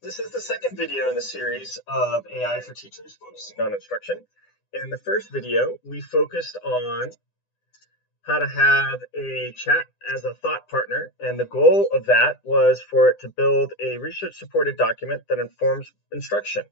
This is the second video in the series of AI for teachers focusing on instruction. In the first video, we focused on how to have a chat as a thought partner, and the goal of that was for it to build a research-supported document that informs instruction.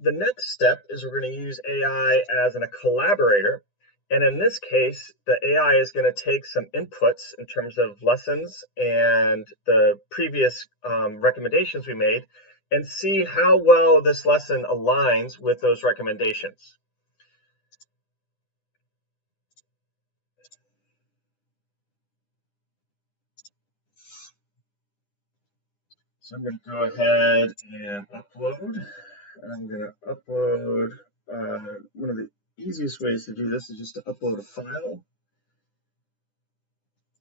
The next step is we're going to use AI as a collaborator, and in this case, the AI is going to take some inputs in terms of lessons and the previous recommendations we made and see how well this lesson aligns with those recommendations. So I'm going to go ahead and upload. I'm going to upload, one of the easiest ways to do this is just to upload a file.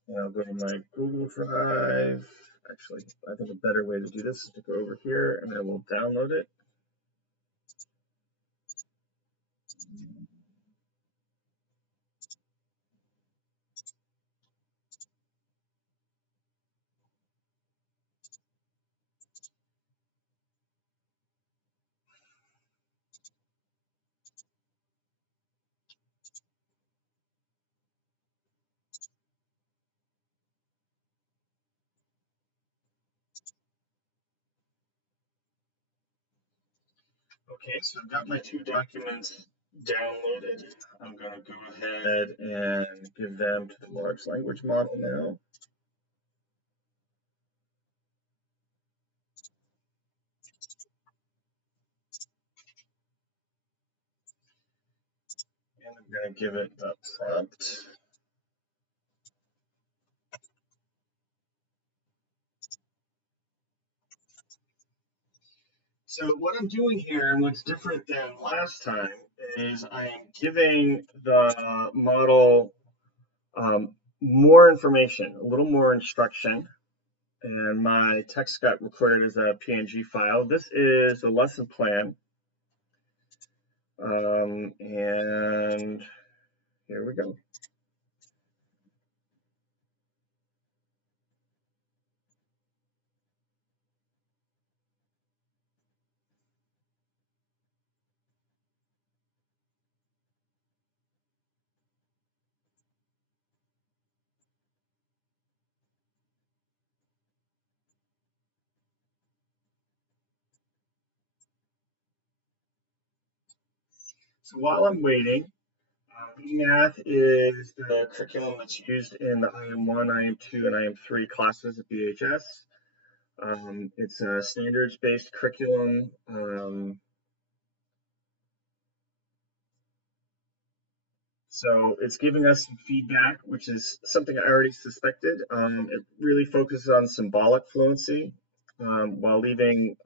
And I'll go to my Google Drive. Actually, I think a better way to do this is to go over here and I will download it. Okay, so I've got my two documents downloaded. I'm going to go ahead and give them to the large language model now. And I'm going to give it the prompt. So what I'm doing here and what's different than last time is I am giving the model more information, a little more instruction, and my text got recorded as a PNG file. This is the lesson plan, and here we go. So while I'm waiting, math is the curriculum that's used in the IM1, IM2, and IM3 classes at BHS. It's a standards-based curriculum. So it's giving us some feedback, which is something I already suspected. It really focuses on symbolic fluency while leaving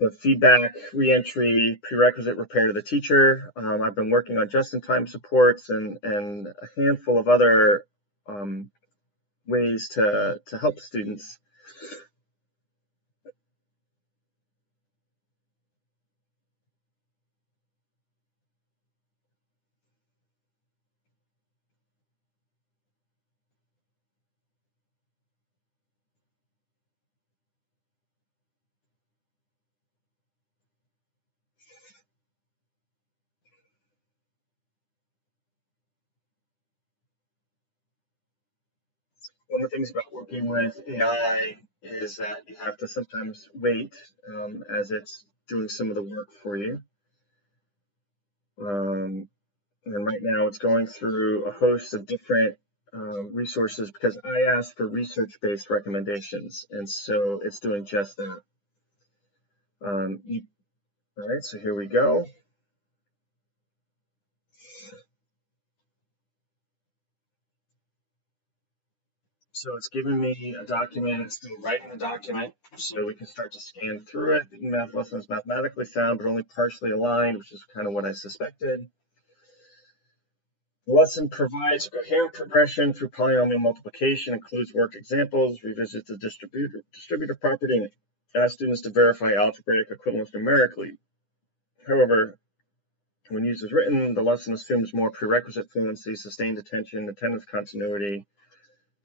the feedback, reentry, prerequisite repair to the teacher. I've been working on just-in-time supports and a handful of other ways to help students. One of the things about working with AI is that you have to sometimes wait as it's doing some of the work for you. And right now it's going through a host of different resources because I asked for research-based recommendations, and so it's doing just that. All right, so here we go. So it's giving me a document, it's still writing the document, so we can start to scan through it. The math lesson is mathematically sound, but only partially aligned, which is kind of what I suspected. The lesson provides coherent progression through polynomial multiplication, includes work examples, revisits the distributive property, and asks students to verify algebraic equivalence numerically. However, when used as written, the lesson assumes more prerequisite fluency, sustained attention, attendance continuity,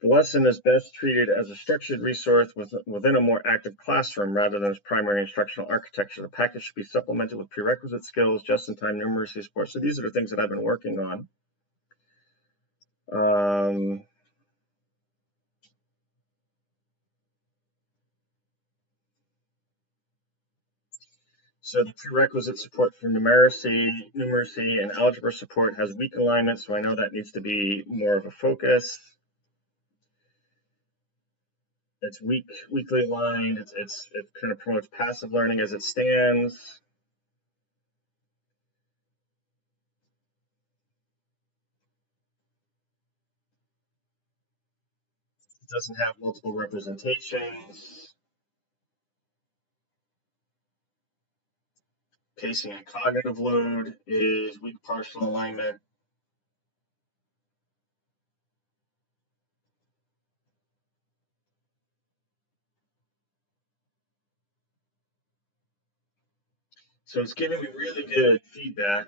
The lesson is best treated as a structured resource within a more active classroom rather than as primary instructional architecture. The package should be supplemented with prerequisite skills, just-in-time numeracy support. So these are the things that I've been working on. So the prerequisite support for numeracy, and algebra support has weak alignment, so I know that needs to be more of a focus. It's weakly aligned. It kind of promotes passive learning as it stands. It doesn't have multiple representations. Pacing and cognitive load is weak partial alignment. So it's giving me really good feedback.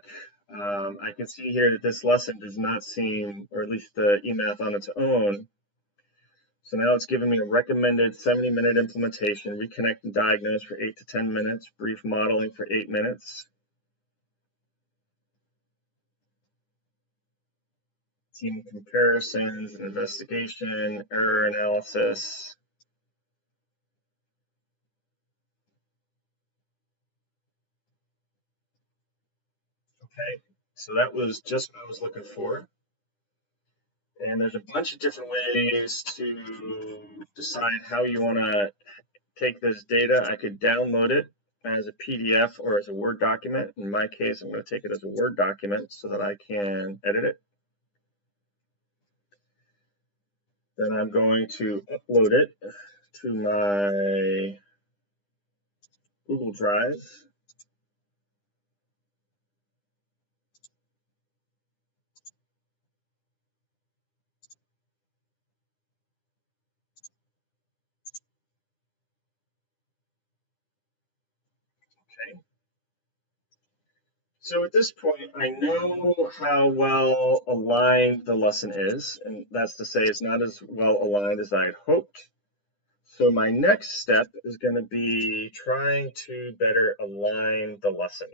I can see here that this lesson does not seem, or at least the eMath on its own. So now it's giving me a recommended 70-minute implementation, reconnect and diagnose for 8 to 10 minutes, brief modeling for 8 minutes. Team comparisons and investigation, error analysis. Okay, so that was just what I was looking for. And there's a bunch of different ways to decide how you want to take this data. I could download it as a PDF or as a Word document. In my case, I'm going to take it as a Word document so that I can edit it. Then I'm going to upload it to my Google Drive. Okay. So at this point, I know how well aligned the lesson is, and that's to say it's not as well aligned as I had hoped. So my next step is going to be trying to better align the lesson.